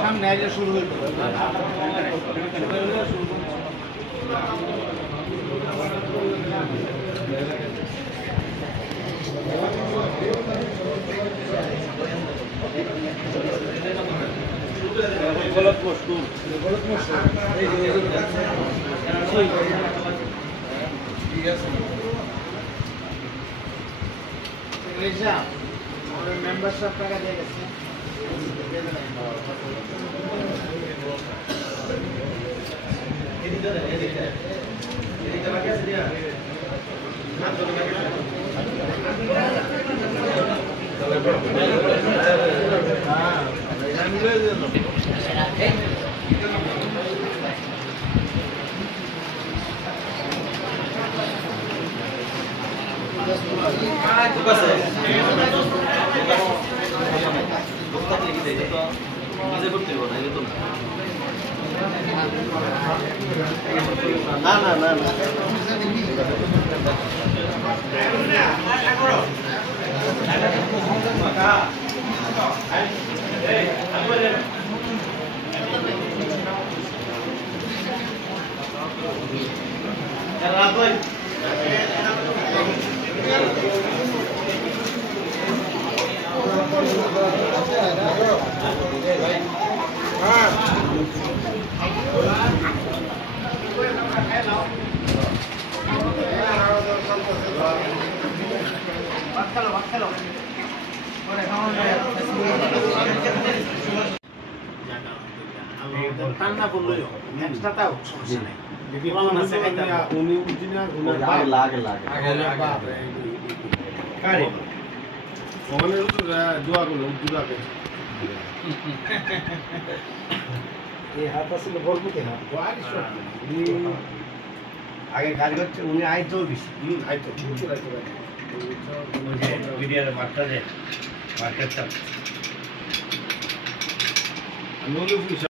সামনে আইলে শুরু হইল গলত মশরুম এই ঠিক আছে রেজা আমাদের মেম্বারশিপ টাকা দিয়ে গেছে না না না না ঠান্ডা পড়লো নেক্সটটা তাও সমস্যা নাই উনি অরিজিনাল লাগে কারে ওখানে দোয়া করলো দোয়া করে এই হাত আসলে বলবো কি না আগে কাজ করছে উনি আইতো বেশি আইতো ভিডিওর মার্কেটটা আমি